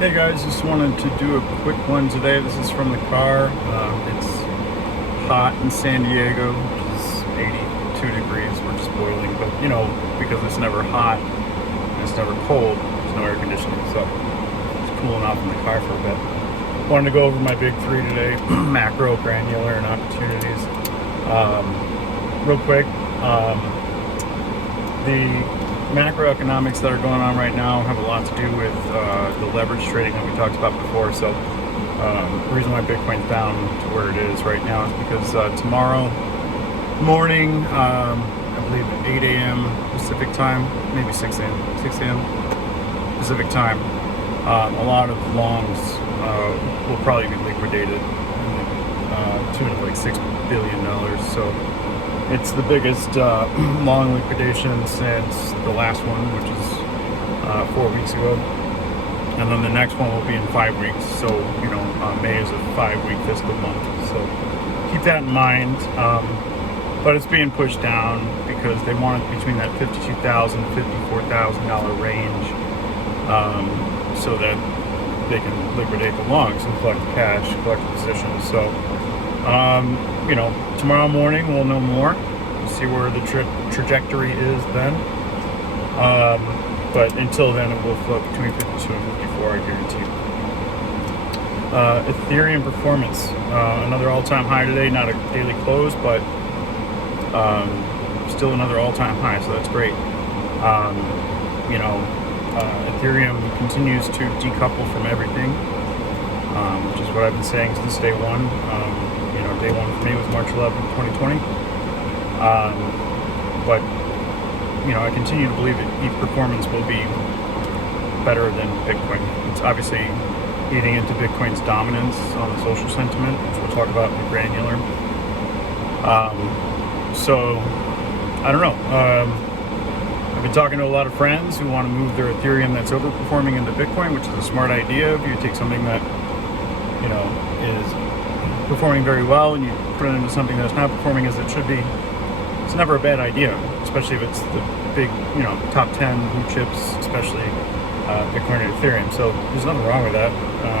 Hey guys, just wanted to do a quick one today. This is from the car. It's hot in San Diego, which is 82 degrees. We're just boiling, but you know, because it's never hot and it's never cold, there's no air conditioning, so it's cooling off in the car for a bit. Wanted to go over my big three today: macro, granular, and opportunities. Real quick, the macroeconomics that are going on right now have a lot to do with the leverage trading that we talked about before. So the reason why Bitcoin's down to where it is right now is because tomorrow morning, I believe 8 a.m. Pacific time, maybe 6 a.m. Pacific time, a lot of longs will probably be liquidated to like $6 billion. So it's the biggest long liquidation since the last one, which is 4 weeks ago. And then the next one will be in 5 weeks. So, you know, May is a 5-week fiscal month. So keep that in mind. But it's being pushed down because they want it between that $52,000 to $54,000 range so that they can liquidate the longs and collect the cash, collect the positions. So, you know, tomorrow morning we'll know more. We'll see where the trajectory is then. But until then, it will float between 52 and 54, I guarantee. Ethereum performance, another all-time high today. Not a daily close, but still another all-time high, so that's great. You know, Ethereum continues to decouple from everything, which is what I've been saying since day one. You know, day one for me was March 11, 2020. But, you know, I continue to believe that ETH performance will be better than Bitcoin. It's obviously eating into Bitcoin's dominance on the social sentiment, which we'll talk about in Granular. So, I don't know. I've been talking to a lot of friends who want to move their Ethereum that's overperforming into Bitcoin, which is a smart idea. If you take something that, you know, is performing very well and you put it into something that's not performing as it should be, it's never a bad idea, especially if it's the big, you know, top 10 blue chips, especially Bitcoin and Ethereum. So there's nothing wrong with that.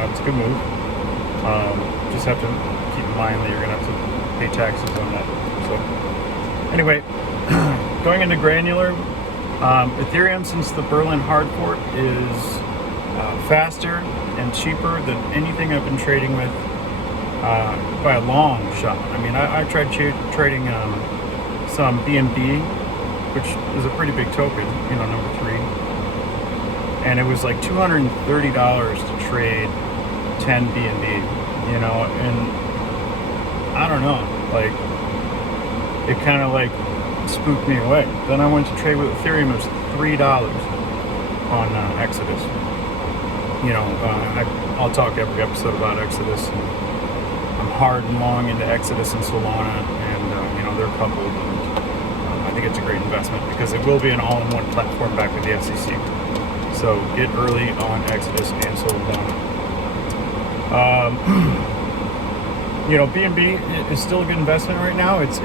It's a good move. Just have to keep in mind that you're going to have to pay taxes on that. So anyway, going into Granular, Ethereum, since the Berlin hard fork, is faster and cheaper than anything I've been trading with by a long shot. I mean, I tried trading some BNB, which is a pretty big token, you know, number 3. And it was like $230 to trade 10 BNB, you know, and I don't know, like, it kind of like spooked me away. Then I went to trade with Ethereum. It was $3 on Exodus. You know, I'll talk every episode about Exodus. I'm hard and long into Exodus and Solana, and you know, they're coupled. And I think it's a great investment because it will be an all-in-one platform back with the SEC. So get early on Exodus and Solana. You know, BNB is still a good investment right now. It's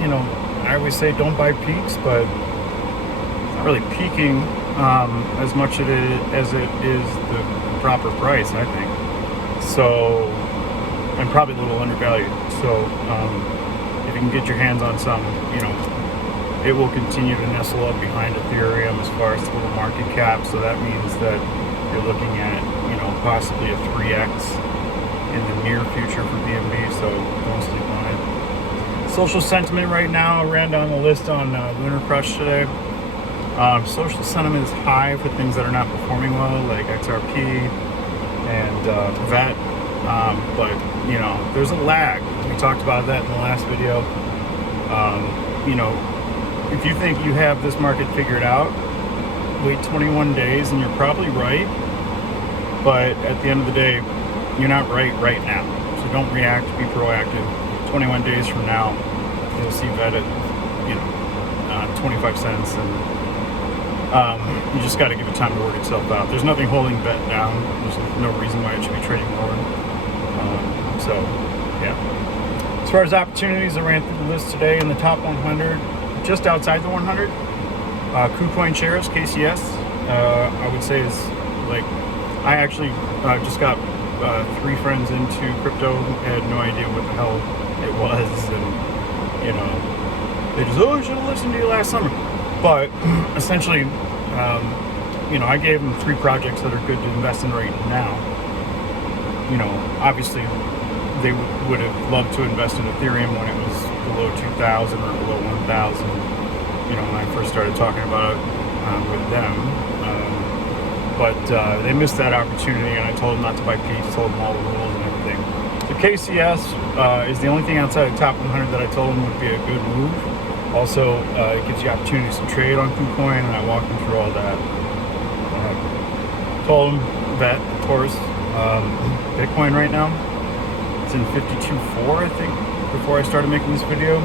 you know, I always say don't buy peaks, but it's not really peaking as much as it is the proper price, I think. So, and probably a little undervalued. So, if you can get your hands on some, you know, it will continue to nestle up behind Ethereum as far as total market cap. So that means that you're looking at, you know, possibly a 3x in the near future for BNB. So don't sleep on it. Social sentiment right now, I ran down the list on Lunar Crush today. Social sentiment is high for things that are not performing well, like XRP and VET. But, you know, there's a lag. We talked about that in the last video. You know, if you think you have this market figured out, wait 21 days and you're probably right. But at the end of the day, you're not right now. So don't react, be proactive. 21 days from now, you'll see VET at, you know, 25 cents. And you just got to give it time to work itself out. There's nothing holding VET down. There's no reason why it should be trading lower. So, yeah. As far as opportunities, I ran through the list today in the top 100. Just outside the 100, KuCoin shares, KCS, I would say is like I actually just got 3 friends into crypto. Had no idea what the hell it was, and you know, they just, oh, I should have listened to you last summer. But essentially, you know, I gave them 3 projects that are good to invest in right now. You know, obviously, they would have loved to invest in Ethereum when it was below 2,000 or below 1,000. You know, when I first started talking about it with them. But they missed that opportunity, and I told them not to buy Pete's, told them all the rules and everything. The KCS is the only thing outside the top 100 that I told them would be a good move. Also, it gives you opportunities to trade on KuCoin, and I walked them through all that. Told them that, of course, Bitcoin right now, it's in 52.4, I think, before I started making this video.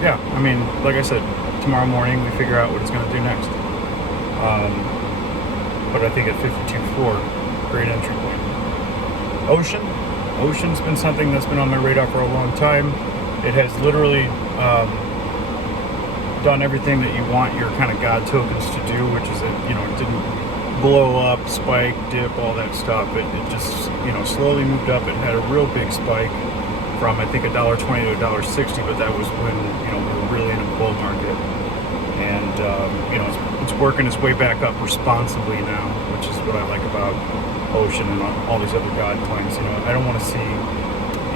Yeah, I mean, like I said, tomorrow morning we figure out what it's going to do next. But I think at 52.4, great entry point. Ocean's been something that's been on my radar for a long time. It has literally done everything that you want your kind of God tokens to do, which is that, you know, it didn't blow up, spike, dip, all that stuff. It just, you know, slowly moved up. It had a real big spike from, I think, $1.20 to $1.60, but that was when, you know, we were really in a bull market. And, you know, it's working its way back up responsibly now, which is what I like about Ocean and all these other God coins. You know, I don't want to see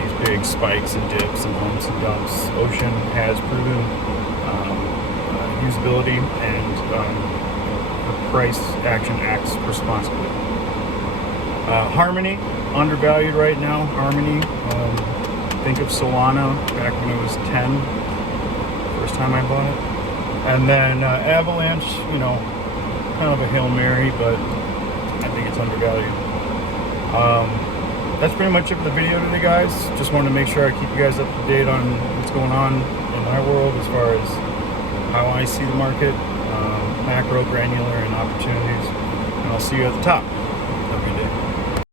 these big spikes and dips and humps and dumps. Ocean has proven usability, and the price action acts responsibly. Harmony, undervalued right now. Harmony, think of Solana back when it was 10, first time I bought it. And then Avalanche, you know, kind of a Hail Mary, but I think it's undervalued. That's pretty much it for the video today, guys. Just wanted to make sure I keep you guys up to date on what's going on in my world as far as how I see the market, macro, granular, and opportunities. And I'll see you at the top. Have a good day.